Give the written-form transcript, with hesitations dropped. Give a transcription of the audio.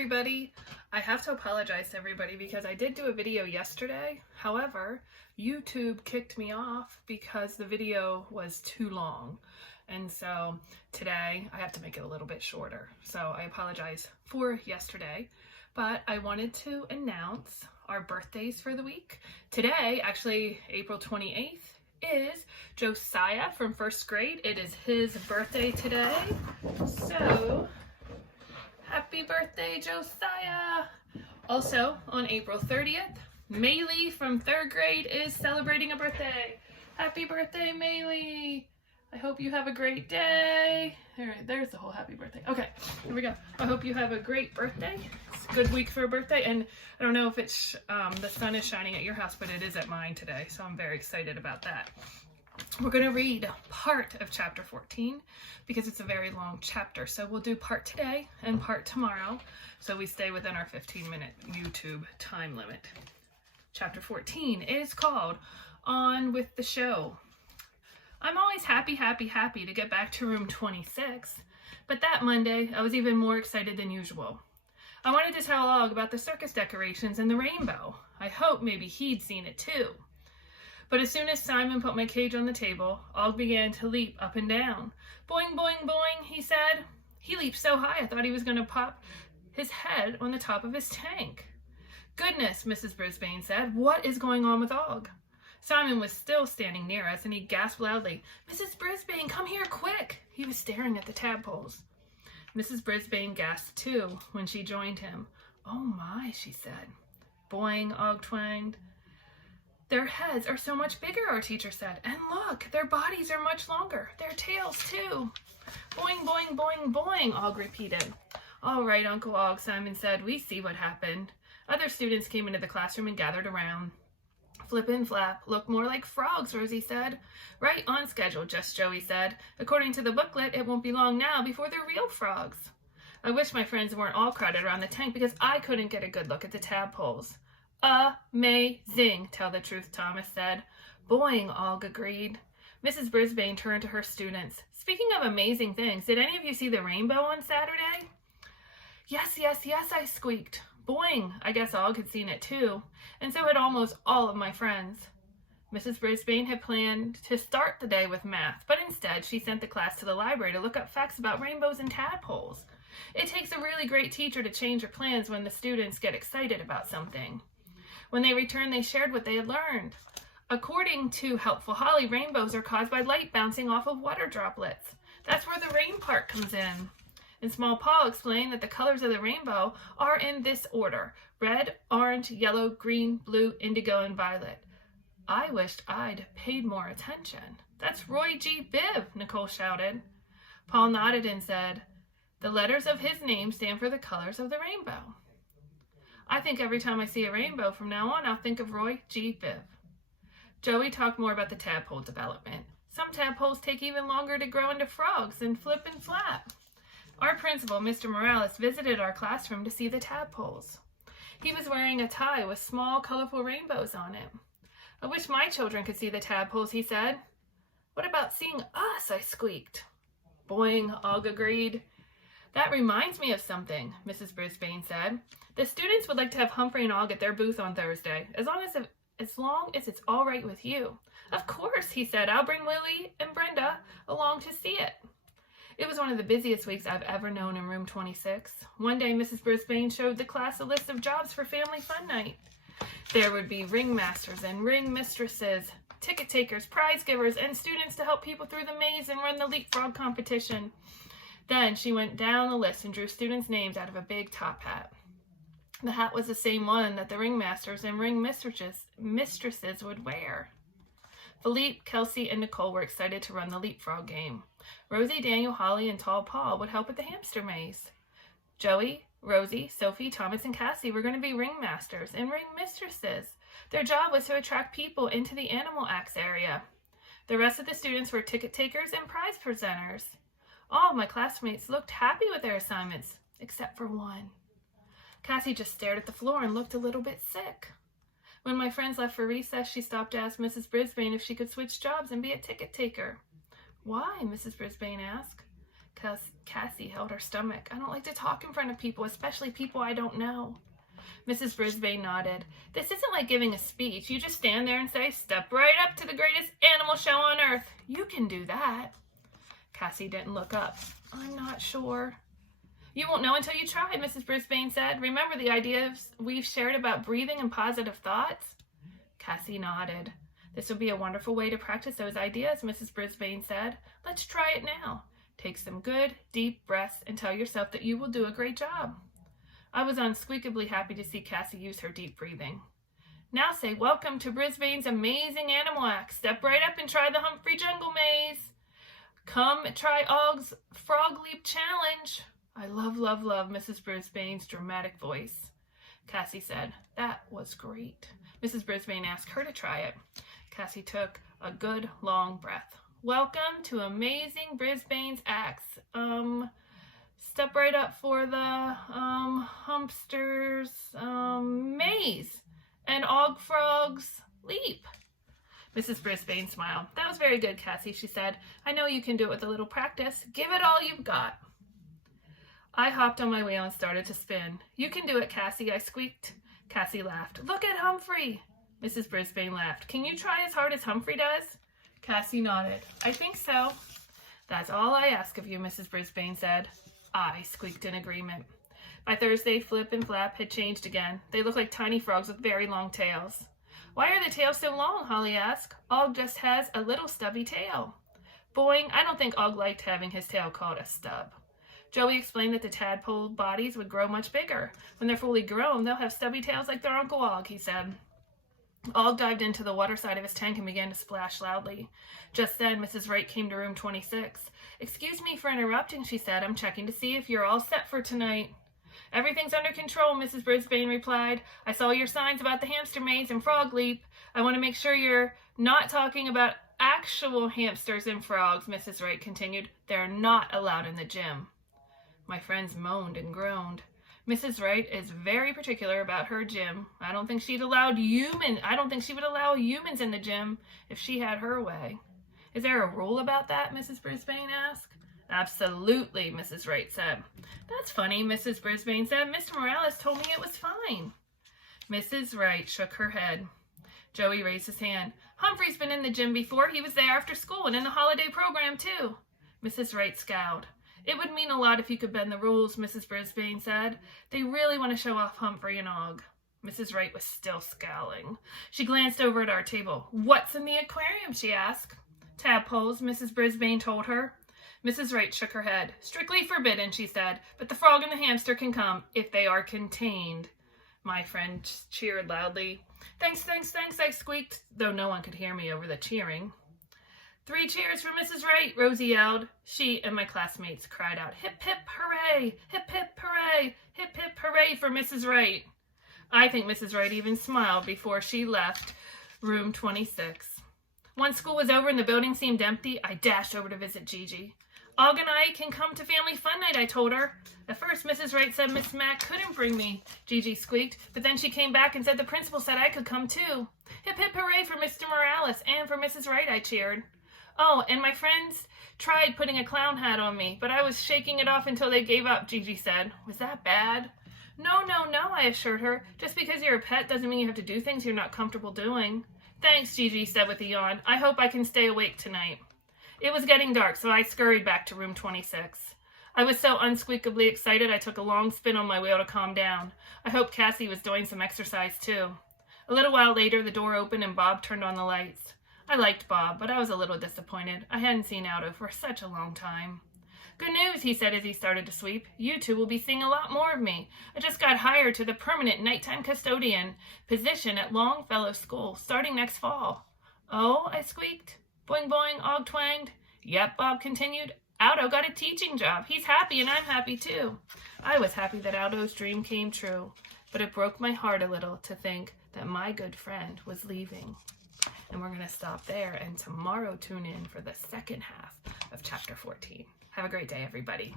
everybody. I have to apologize to everybody because I did do a video yesterday. However, YouTube kicked me off because the video was too long. And so today I have to make it a little bit shorter. So I apologize for yesterday, but I wanted to announce our birthdays for the week. Today, actually April 28th, is Josiah from first grade. It is his birthday today. So happy birthday, Josiah! Also, on April 30th, Maylee from 3rd grade is celebrating a birthday. Happy birthday, Maylee! I hope you have a great day. All right, there's the whole happy birthday. Okay, here we go. I hope you have a great birthday. It's a good week for a birthday, and I don't know if it's the sun is shining at your house, but it is at mine today, so I'm very excited about that. We're going to read part of chapter 14 because it's a very long chapter. So we'll do part today and part tomorrow so we stay within our 15-minute YouTube time limit. Chapter 14 is called On With the Show. I'm always happy to get back to room 26, but that Monday I was even more excited than usual. I wanted to tell Og about the circus decorations and the rainbow. I hope maybe he'd seen it too. But as soon as Simon put my cage on the table, Og began to leap up and down. Boing, boing, boing, he said. He leaped so high I thought he was going to pop his head on the top of his tank. Goodness, Mrs. Brisbane said, what is going on with Og? Simon was still standing near us, and he gasped loudly, Mrs. Brisbane, come here, quick! He was staring at the tadpoles. Mrs. Brisbane gasped too when she joined him. Oh my, she said. Boing, Og twanged. Their heads are so much bigger, our teacher said. And look, their bodies are much longer. Their tails, too. Boing, boing, boing, boing, Og repeated. All right, Uncle Og, Simon said. We see what happened. Other students came into the classroom and gathered around. Flip and Flap look more like frogs, Rosie said. Right on schedule, just Joey said. According to the booklet, it won't be long now before they're real frogs. I wish my friends weren't all crowded around the tank because I couldn't get a good look at the tadpoles. Amazing, tell the truth, Thomas said. Boing, Og agreed. Mrs. Brisbane turned to her students. Speaking of amazing things, did any of you see the rainbow on Saturday? Yes, I squeaked. Boing, I guess Og had seen it too, and so had almost all of my friends. Mrs. Brisbane had planned to start the day with math, but instead she sent the class to the library to look up facts about rainbows and tadpoles. It takes a really great teacher to change her plans when the students get excited about something. When they returned, they shared what they had learned. According to Helpful Holly, rainbows are caused by light bouncing off of water droplets. That's where the rain part comes in. And Small Paul explained that the colors of the rainbow are in this order: red, orange, yellow, green, blue, indigo, and violet. I wished I'd paid more attention. That's Roy G. Biv, Nicole shouted. Paul nodded and said, the letters of his name stand for the colors of the rainbow. I think every time I see a rainbow from now on, I'll think of Roy G. Biv. Joey talked more about the tadpole development. Some tadpoles take even longer to grow into frogs than Flip and Flap. Our principal, Mr. Morales, visited our classroom to see the tadpoles. He was wearing a tie with small, colorful rainbows on it. I wish my children could see the tadpoles, he said. What about seeing us? I squeaked. Boing, Og agreed. That reminds me of something, Mrs. Brisbane said. The students would like to have Humphrey and Og at their booth on Thursday, as long as it's all right with you. Of course, he said. I'll bring Lily and Brenda along to see it. It was one of the busiest weeks I've ever known in room 26. One day, Mrs. Brisbane showed the class a list of jobs for Family Fun Night. There would be ringmasters and ring mistresses, ticket takers, prize givers, and students to help people through the maze and run the leapfrog competition. Then she went down the list and drew students' names out of a big top hat. The hat was the same one that the ringmasters and ring mistresses would wear. Philippe, Kelsey, and Nicole were excited to run the leapfrog game. Rosie, Daniel, Holly, and Tall Paul would help with the hamster maze. Joey, Rosie, Sophie, Thomas, and Cassie were going to be ringmasters and ring mistresses. Their job was to attract people into the animal acts area. The rest of the students were ticket takers and prize presenters. All of my classmates looked happy with their assignments, except for one. Cassie just stared at the floor and looked a little bit sick. When my friends left for recess, she stopped to ask Mrs. Brisbane if she could switch jobs and be a ticket taker. Why? Mrs. Brisbane asked. Cassie held her stomach. I don't like to talk in front of people, especially people I don't know. Mrs. Brisbane nodded. This isn't like giving a speech. You just stand there and say, step right up to the greatest animal show on earth. You can do that. Cassie didn't look up. I'm not sure. You won't know until you try, Mrs. Brisbane said. Remember the ideas we've shared about breathing and positive thoughts? Cassie nodded. This would be a wonderful way to practice those ideas, Mrs. Brisbane said. Let's try it now. Take some good, deep breaths and tell yourself that you will do a great job. I was unspeakably happy to see Cassie use her deep breathing. Now say, welcome to Brisbane's amazing animal act. Step right up and try the Humphrey Jungle Maze. Come try Og's Frog Leap Challenge. I love Mrs. Brisbane's dramatic voice. Cassie said, that was great. Mrs. Brisbane asked her to try it. Cassie took a good long breath. Welcome to Amazing Brisbane's Acts. Step right up for the Humpster's Maze and Og Frog's Leap. Mrs. Brisbane smiled. That was very good, Cassie, she said. I know you can do it with a little practice. Give it all you've got. I hopped on my wheel and started to spin. You can do it, Cassie, I squeaked. Cassie laughed. Look at Humphrey. Mrs. Brisbane laughed. Can you try as hard as Humphrey does? Cassie nodded. I think so. That's all I ask of you, Mrs. Brisbane said. I squeaked in agreement. By Thursday, Flip and Flap had changed again. They looked like tiny frogs with very long tails. Why are the tails so long? Holly asked. Og just has a little stubby tail. Boing, I don't think Og liked having his tail called a stub. Joey explained that the tadpole bodies would grow much bigger. When they're fully grown, they'll have stubby tails like their Uncle Og, he said. Og dived into the water side of his tank and began to splash loudly. Just then, Mrs. Wright came to room 26. Excuse me for interrupting, she said. I'm checking to see if you're all set for tonight. Everything's under control, Mrs. Brisbane replied. I saw your signs about the hamster maze and frog leap. I want to make sure you're not talking about actual hamsters and frogs, Mrs. Wright continued. They're not allowed in the gym. My friends moaned and groaned. Mrs. Wright is very particular about her gym. I don't think she would allow humans in the gym if she had her way. Is there a rule about that? Mrs. Brisbane asked. Absolutely, Mrs. Wright said. That's funny, Mrs. Brisbane said. Mr. Morales told me it was fine. Mrs. Wright shook her head. Joey raised his hand. Humphrey's been in the gym before. He was there after school and in the holiday program, too. Mrs. Wright scowled. It would mean a lot if you could bend the rules, Mrs. Brisbane said. They really want to show off Humphrey and Og. Mrs. Wright was still scowling. She glanced over at our table. What's in the aquarium? She asked. Tadpoles, Mrs. Brisbane told her. Mrs. Wright shook her head. Strictly forbidden, she said, but the frog and the hamster can come if they are contained. My friend cheered loudly. Thanks, I squeaked, though no one could hear me over the cheering. 3 cheers for Mrs. Wright, Rosie yelled. She and my classmates cried out, hip, hip, hooray, hip, hip, hooray, hip, hip, hooray for Mrs. Wright. I think Mrs. Wright even smiled before she left room 26. Once school was over and the building seemed empty, I dashed over to visit Gigi. Og and I can come to family fun night, I told her. At first, Mrs. Wright said Miss Mack couldn't bring me, Gigi squeaked, but then she came back and said the principal said I could come too. Hip, hip, hooray for Mr. Morales and for Mrs. Wright, I cheered. Oh, and my friends tried putting a clown hat on me, but I was shaking it off until they gave up, Gigi said. Was that bad? No, I assured her. Just because you're a pet doesn't mean you have to do things you're not comfortable doing. Thanks, Gigi said with a yawn. I hope I can stay awake tonight. It was getting dark, so I scurried back to room 26. I was so unsqueakably excited I took a long spin on my wheel to calm down. I hoped Cassie was doing some exercise too. A little while later, the door opened and Bob turned on the lights. I liked Bob, but I was a little disappointed. I hadn't seen Aldo for such a long time. Good news, he said as he started to sweep. You two will be seeing a lot more of me. I just got hired to the permanent nighttime custodian position at Longfellow School, starting next fall. Oh, I squeaked. Boing, boing, Og twanged. Yep, Bob continued. Aldo got a teaching job. He's happy and I'm happy too. I was happy that Aldo's dream came true, but it broke my heart a little to think that my good friend was leaving. And we're going to stop there and tomorrow tune in for the second half of chapter 14. Have a great day, everybody.